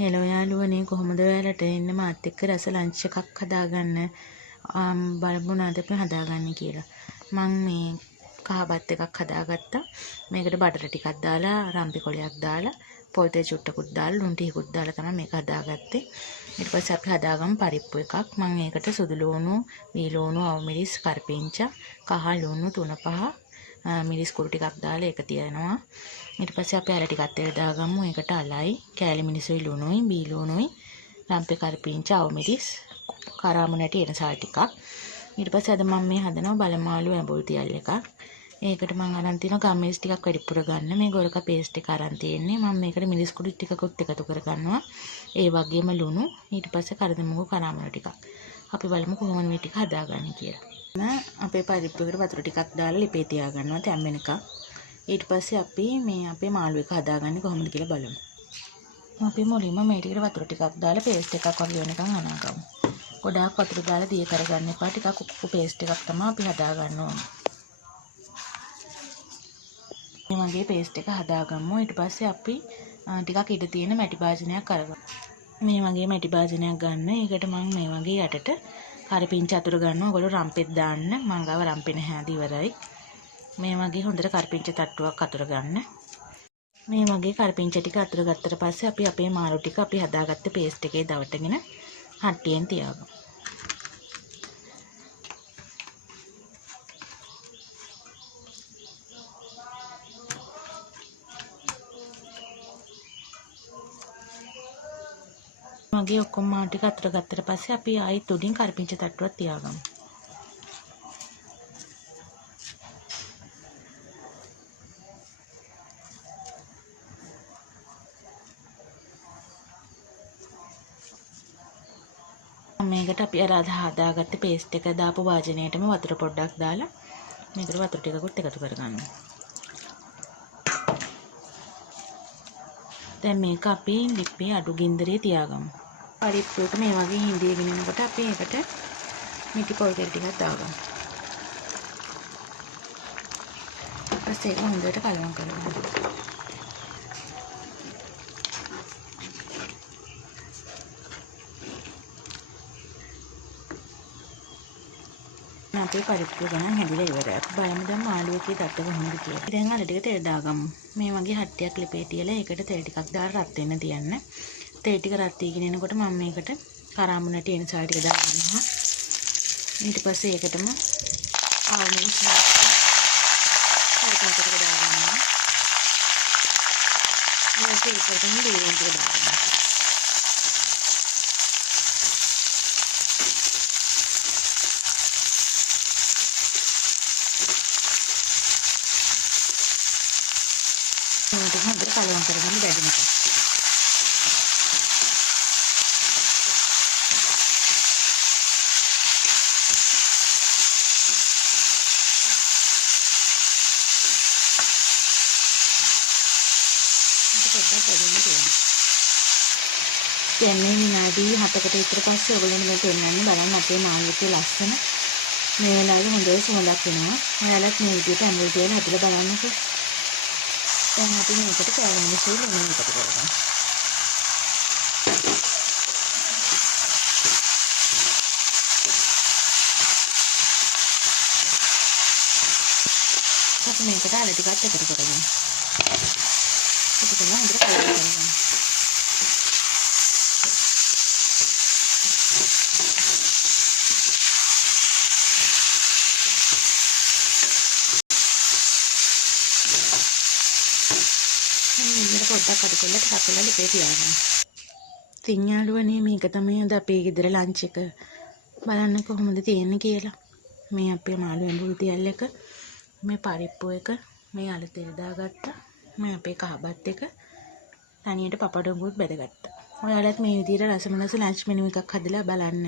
Hello යාළුවනේ කොහොමද ඔයාලට එන්න මාත් එක්ක රස ලන්ච් එකක් හදාගන්න බලමු නේද අපි හදාගන්නේ කියලා. මම මේ කහබත් එකක් හදාගත්තා. මේකට බටර් ටිකක් දාලා රම්පි කොලයක් දාලා පොල් තේ චුට්ටකුත් දාලා ලුණු ටිකකුත් දාලා තමයි මේක හදාගත්තේ. ඊට පස්සේ අපි හදාගමු පරිප්පු එකක්. මම ඒකට සුදු ලුණු, වී ලුණු, අවමිරිස්, කරපිංචා, කහ ලුණු 3-5 මිරිස් කුඩු ටිකක් දාලා ඒක තියනවා. ඊට පස්සේ අපි අර ටිකක් තෙල් දාගමු. ඒකට අලයි, කෑලි මිනිසුයි, ලුණුයි, බී ලුණුයි, රම්පේ කරපිංචා, අවමිරිස්, කරාමු නැටි එන සාල් ටිකක්. ඊට පස්සේ අද මම මේ හදනවා බලමාලු ඇඹුල් තියල් එකක්. ඒකට මම අරන් තිනවා ගම්මිරිස් ටිකක් වැඩිපුර ගන්න. මේ ගොරක පේස්ට් එක අරන් තියෙන්නේ. මම මේකට මිරිස් කුඩු ටිකකුත් එකතු කර ගන්නවා. ඒ වගේම ලුණු. ඊට පස්සේ කරදමගු කරාමු ටිකක්. අපි බලමු කොහොමද මේ ටික හදාගන්නේ කියලා. අපේ පරිප්පු එකට වතුර ටිකක් දාලා ලිපේ තියාගන්නවා තැම්බෙනකම්. ඊට පස්සේ අපි මේ අපේ මාළු එක හදාගන්නේ කොහොමද කියලා බලමු. අපි මුලින්ම මේ ටිකට වතුර ටිකක් දාලා පේස්ට් එකක් වගේ වෙනකම් අනාගමු. ගොඩාක් වතුර දාලා දිය කරගන්න එපා. ටිකක් උක්කු පේස්ට් එකක් තමයි අපි හදාගන්න ඕනේ. මේ වගේ පේස්ට් එක හදාගමු. ඊට පස්සේ අපි ටිකක් ඉඩ තියෙන මැටි භාජනයක් අරගමු. මේ වගේ මැටි භාජනයක් ගන්න. ඒකට මම මේ වගේ යටට කරපිංචා අතුර ගන්නවා. ඔයගොල්ලෝ රම්පෙත් දාන්න. මං ගාව රම්පේ නැහැ අද ඉවරයි. මේ වගේ හොඳට කරපිංචා තට්ටුවක් අතුර ගන්න. මේ වගේ කරපිංචා ටික අතුර ගත්තට පස්සේ අපි අපේ මාළු ටික අපි හදාගත්ත පේස්ට් එකේ දවටගෙන හට්ටියෙන් තියාගමු. මගේ ඔක්කොම මාළු ටික අතුර ගත්තට පස්සේ අපි ආයෙත් උඩින් කරපිංචා තට්ටුවක් තියාගමු. මේකට අපි අර හදාගත්ත පේස්ට් එක දාපු වාජනයේටම වතුර පොඩ්ඩක් දාලා මේකට වතුර ටිකකුත් එකතු කරගන්නවා. දැන් මේක අපි ලිපේ අඩු ගින්දරේ තියාගමු. පරිප්පු එක මේ වගේ හිඳියගෙන යනකොට අපි ඒකට මිටි පොල් තෙල් ටිකක් දාගමු. ඊපස්සේ ඒක හොඳට කලවම් කරගන්න. අපේ පරිප්පු ගණන් හැදිලා ඉවරයි. අපි බලමු දැන් මාළු එකේ තත්ත්ව කොහොමද කියලා. දැන් අර ටික තෙල් දාගමු. මේ වගේ හට්ටියක් ලිපේ තියලා ඒකට තෙල් ටිකක් දාලා රත් වෙන්න තියන්න. තෙල් ටික රත් වීගෙන එනකොට මම මේකට කරාමු නැටි එන සාල් ටික දාගන්නවා. ඊට පස්සේ ඒකටම ආවමිරිස් ටික දාගන්නවා. ඊට ඒකටම දීලා ටික දාගන්නවා. මේක හොඳට කලවම් කරගන්න බැදෙනක. දැන් මේ විනාඩි 7කට විතර පස්සේ ඔයගොල්ලෝ මේ පෙන්නන්නේ බලන්න අපේ මාළුවේ ලස්සන මේ වෙලාවේ හොඳට සුවඳක් එනවා. ඔයාලත් මේ විදිහට ඇඹුල් තියලා හදලා බලන්නකෝ. දැන් අපි මේකට කෑලි මිනිස්සුයි ලුණු එකතු කරගමු. අපි මේකට අර ටිකක් එකතු කරගමු. ඒක තමයි හොඳට කලවම් කරගන්න. පොඩ්ඩක් අඩු කරලා ටිකක් වෙලා ලිපේ තියාගන්න. ඉතින් යාළුවනේ මේක තමයි අද අපේ ගෙදර ලන්ච් එක. බලන්න කොහොමද තියෙන්නේ කියලා. මේ අපේ මාළු ඇඹුල් තියල් එක, මේ පරිප්පු එක, මේ අල තෙල් දාගත්තා. මේ අපේ කහබත් එක, තනියට පපඩංගුත් බෙදගත්තා. ඔයාලත් මේ විදිහට රසමනස ලන්ච් මෙනු එකක් හදලා බලන්න.